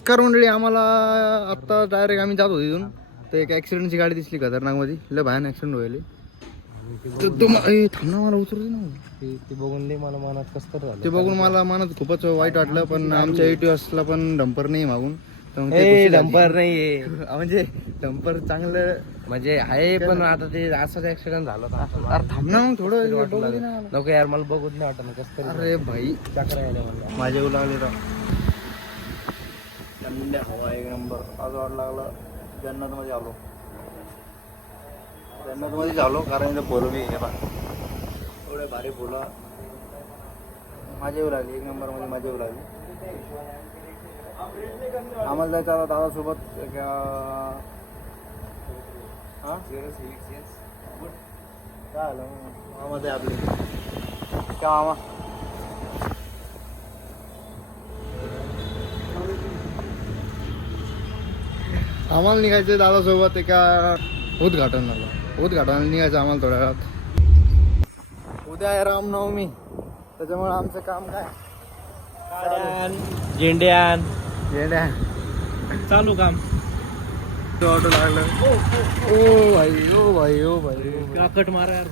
नमस्कार मंडळी. आम्हाला आत्ता डायरेक्ट आम्ही जात होतो इथून तर एक ॲक्सिडेंटची गाडी दिसली खतरनाकमध्ये. लय भयान ॲक्सिडेंट व्हायले. थांब ना, मला उतरू दे ना. ते बघून नाही मला मनात कसं तर झालं. ते बघून मला मनात खूपच वाईट वाटलं. पण आमच्या ATVsला पण डंपर नाही मागून. तर मग ते ए खुशी झाली. डंपर नाहीये म्हणजे डंपर चांगलं म्हणजे आहे पण आता ते असाच ऍक्सिडेंट झाला होता. अरे थांब ना मग थोडं बघू दे ना मला. नको यार मला बघूच नाही वाटत कसं तरी अरे भाई चक्र यायला मला. माझ्या येऊ लागले राव. थंड हवा एक नंबर. आज वाट लागला जन्नतमध्ये आलो. जन्नतमध्ये झालो कारण इथं फुलं बी आहे. एवढे भारी फुलं माझ्या येऊ लागली. एक नंबरमध्ये माझ्या येऊ लागली. आम्हाला जायचं आता दादासोबत. हां काय आलं मामाचं आहे आपले. क्या मामा आम्हाला निघायचं दादासोबत एका उद्घाटनाला निघायचं आम्हाला थोड्या वेळात. उद्या आहे रामनवमी. त्याच्यामुळे आमचं काम काय झेंड्यान येड्या चालू काम. ऑटो लागलं. ओ भाई ओ भाई ओ भाई काकट मारा यार.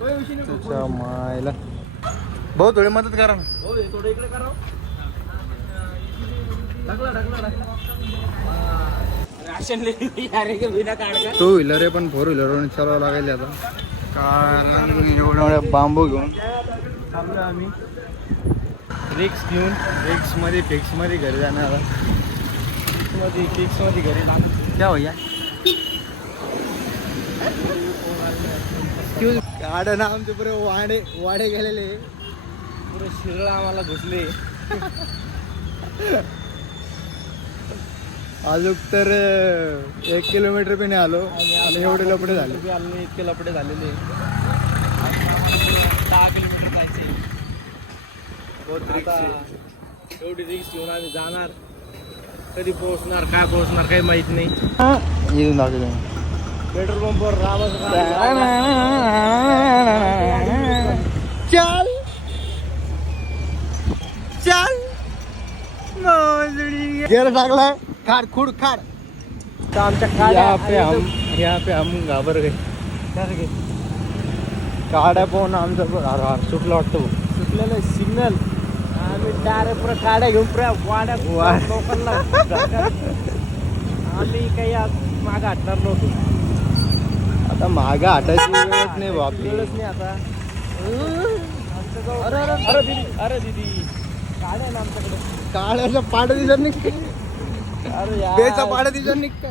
तुझ्या मायला भाऊ थोडी मदत करा ना. थोडं इकडे करा. टू व्हीलर आहे पण 4 व्हीलर चालवावं लागेल आता. कारण एवढ्या बांबू घेऊन थांबलो आम्ही रिक्स घेऊन. फिक्स मध्ये घरी जाणार. फिक्स मध्ये घरी क्या भैया गाड्या ना आमचे पुरे वाडे गेलेले. पुरे शिरळ आम्हाला घुसले. अजून तर 1 किलोमीटर पण नाही आलो आणि एवढे लपडे झाले. इतके लपडे झालेले. 10 किलोमीटर जायचे. एवढी रिक्स घेऊन आम्ही जाणार. कधी पोहोचणार काय पोहोचणार काही माहित नाही. येऊन दाखवतो पेट्रोल पंपवर चल गेर टाकलाय. खाड खुड खाड. आमच्या यहाँ पे हम घाबर गए. काड्या पाहून आमचं सुटलं वाटतं. सुटलेलं सिग्नल. आम्ही डायरेक्ट पुरा काड्या घेऊन पुऱ्या वाड्या लोकांना आम्ही काही मागं हटणार नव्हतो. आता मागं हटायची वेळच नाही बापली. वेळच नाही आता. अरे दीदी काड्या आहे ना आमच्याकडे. काड्याचा पाड दिसत निघत. अरे यार बेचा पाड दिसत निघत.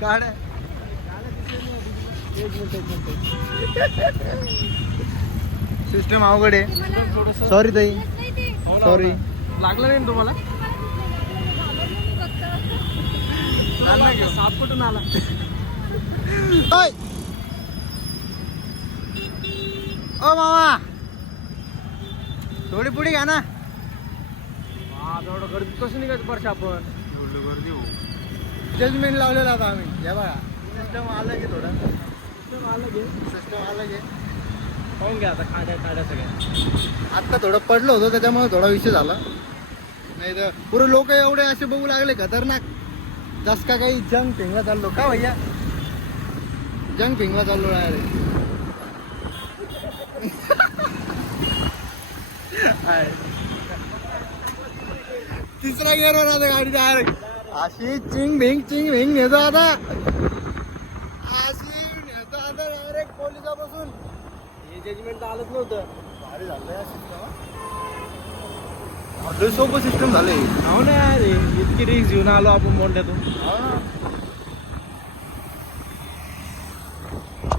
काड्या सिस्टम अवघड आहे. सॉरी ताई सॉरी. लागलं नाही तुम्हाला. साप कुठून आला. ओ मामा थोडी पुढे घ्या ना. एवढं गर्दी कसं निघायचं परत आपण. गर्दी हो. जजमेंट लावलेला आता आम्ही. या बघा सिस्टम आलं की थोडं. सिस्टम आलं की पाहून घ्या आता काड्या सगळ्या. आत्ता थोडं पडलं होतं त्याच्यामुळे थोडा विषय झाला. नाही तर पुरे लोक एवढे असे बघू लागले खतरनाक. जस का काही जंग फिंगला चाललो का भैया. जंग फिंगला चाललो डायरेक्ट. तिसरा गेअरवर आता गाडी डायरेक्ट अशी चिंग भिंग नेतो आता. अशी नेतो आता डायरेक्ट पोलिसापासून. हे जजमेंट तर आलंच नव्हतं. भारी झालं या सिस्टम. सोपं सिस्टम झालंय. हो ना यार इतकी रिक्स घेऊन आलो आपण मोंड्यातून.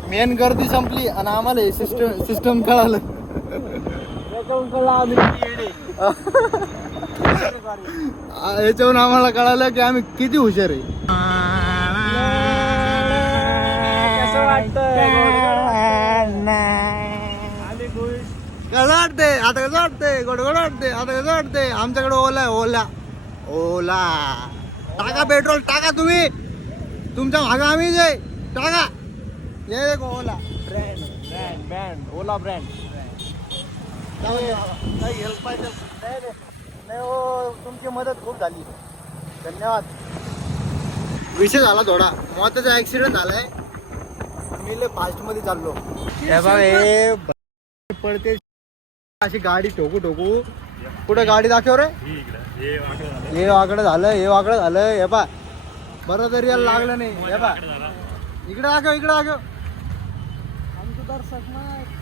मेन गर्दी संपली आणि आम्हाला हे सिस्टम कळालं. याच्यावरून आम्हाला कळालं की आम्ही किती हुशार आहे. कसं वाटते आता कसं वाटते. गोडगोड वाटते आता कसं वाटते. आमच्याकडे ओला आहे. ओला टाका. पेट्रोल टाका. तुम्ही तुमच्या मागं आम्ही जे टाका. ये देखो ओला ब्रँड ओला ब्रँड. काही हेल्प पाहिजे नाही हो. तुमची मदत खूप झाली. धन्यवाद. विषय झाला थोडा मोठ्याचा ऍक्सिडेंट झालाय. मी लय फास्ट मध्ये चाललो. हे बघ हे पडते अशी गाडी ठोकू ठोकू. कुठे गाडी दाखव रे. हे वाकडं झालं हे वाकडं झालं. हे पा बरं तरी याला लागलं नाही. हे पा इकडे दाखव इकडे दाखव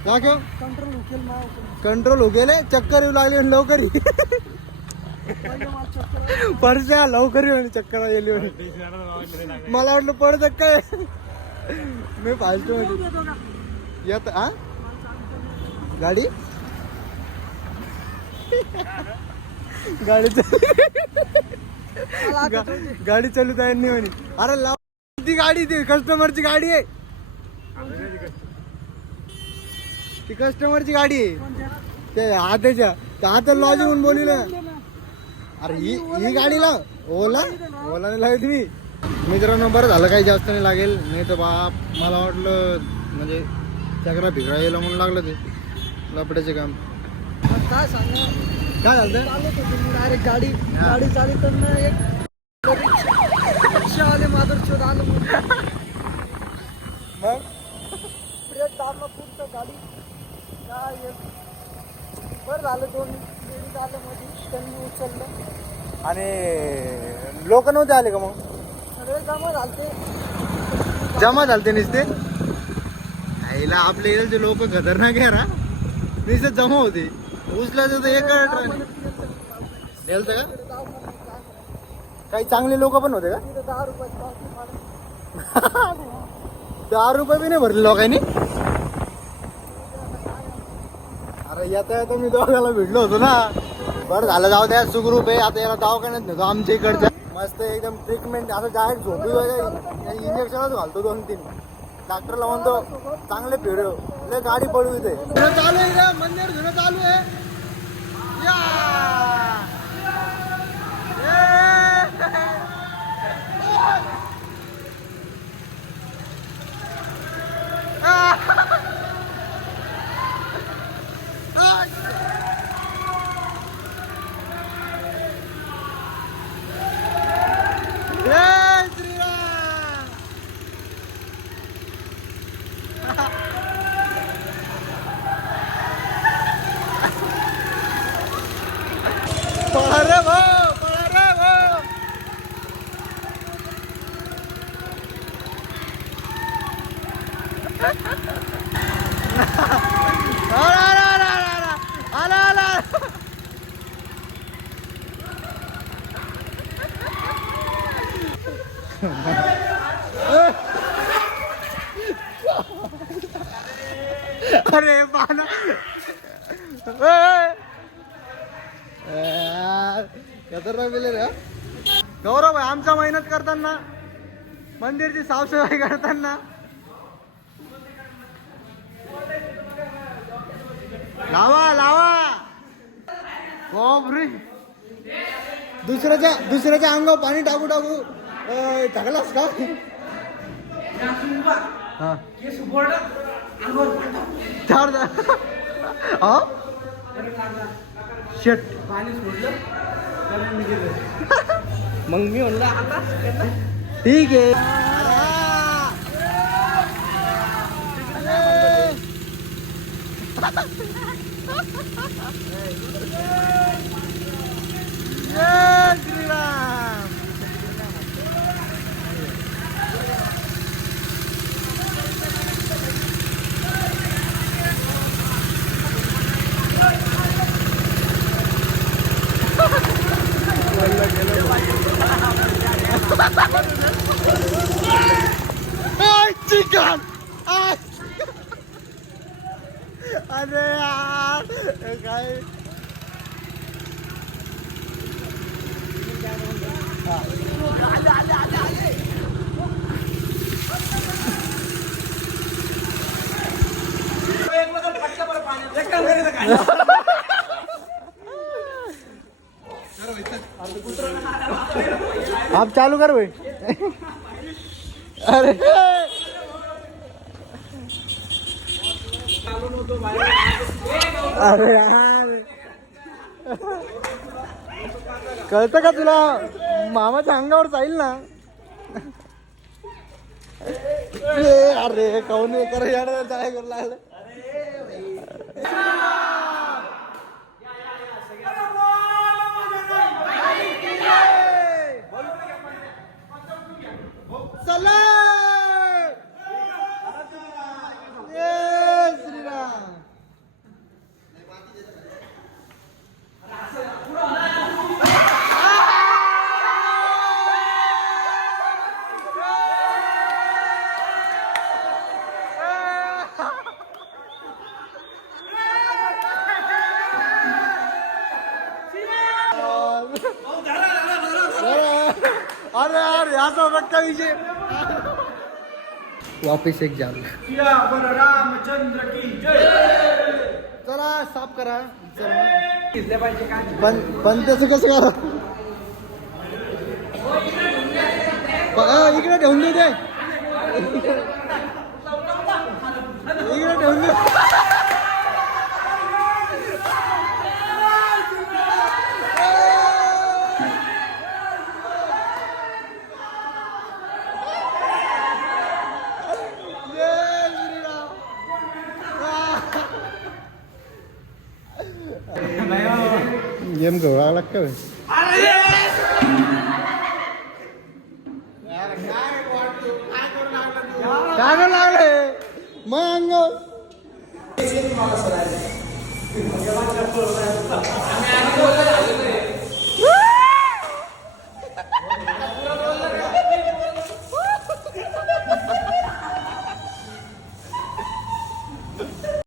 दाखव. कंट्रोल होकेल चक्कर येऊ लागली लवकर पडच्या लवकर येऊ चक्कर येली. मला वाटलं पडत काय. मी फास्ट मध्ये येत. हा गाडी गाडी गाडी चालू आहे नाही म्हणे. अरे लाव ती गाडी ती कस्टमरची गाडी आहे. ती कस्टमरची गाडी आहे ते हाताच्या त्या हातात लॉजिक म्हणून बोलले. अरे ही गाडी लाव ओला ओला नाही लागेल तुम्ही. मित्रांनो बरं झालं काही जास्त नाही लागेल. नाही तर बाप मला वाटलं म्हणजे चक्रा भिगळा यायला म्हणून लागलं ते लपड्याचे काम. काय सांग काय झालं डायरेक्ट गाडी चालवताना एक रिक्षावाले माधुरचोद आलं मग ब्रेक दाबला पूर्ण गाडी काय बरं झालं. 2 लेडीज आलं मध्ये त्यांनी उचललं. आणि लोक नव्हते आले का मग. सगळे जमा झालते. जमा झालते नुसते. आईला आपल्या इथे लोक खतरनाक आहे रा. नुसते जमा होते. उचलायचं तर एक नेलतं का. काही चांगले लोक पण होते का. 10 रुपये 10 रुपये बी नाही भरले लोकांनी. अरे येता येता मी दोघाला भेटलो होतो ना. बरं झालं जाऊ द्या सुखरूप आहे. आता याला दवाखान्यात नेतो आमच्या इकडच्या. मस्त एकदम ट्रीटमेंट. आता डायरेक्ट झोपी इंजेक्शनच घालतो 2-3. डॉक्टरला म्हणतो चांगले फिरव लय गाडी पडू इथे. चालू आहे मंदिर धुणं चालू आहे. पळा रे भाऊ पळा रे भाऊ. आला अरे बाना गौरव भाई आमचा मेहनत करताना मंदिरची साफसफाई करताना लावा लावा बापरे. दुसऱ्याच्या अंगावर पाणी टाकू टाकू टाकलास का. हा चार हा शेट पाणी सोडलं मग मी म्हणलं आता ठीक आहे. श्रीराम चिकन. अरे यार काय आप चालू कर भाई. अरे अरे यार कळतं का तुला मामाच्या अंगावर जाईल ना अरे काऊन कर काय करू लागलं चला श्रीराम अरे अरे असा रक्का विषय वापिस एक जाल चला साफ करा पण त्याचं कसं करा इकडे ठेवून दे इकडे ठेवून दे गेम घेऊ लागला काय काय लागले मग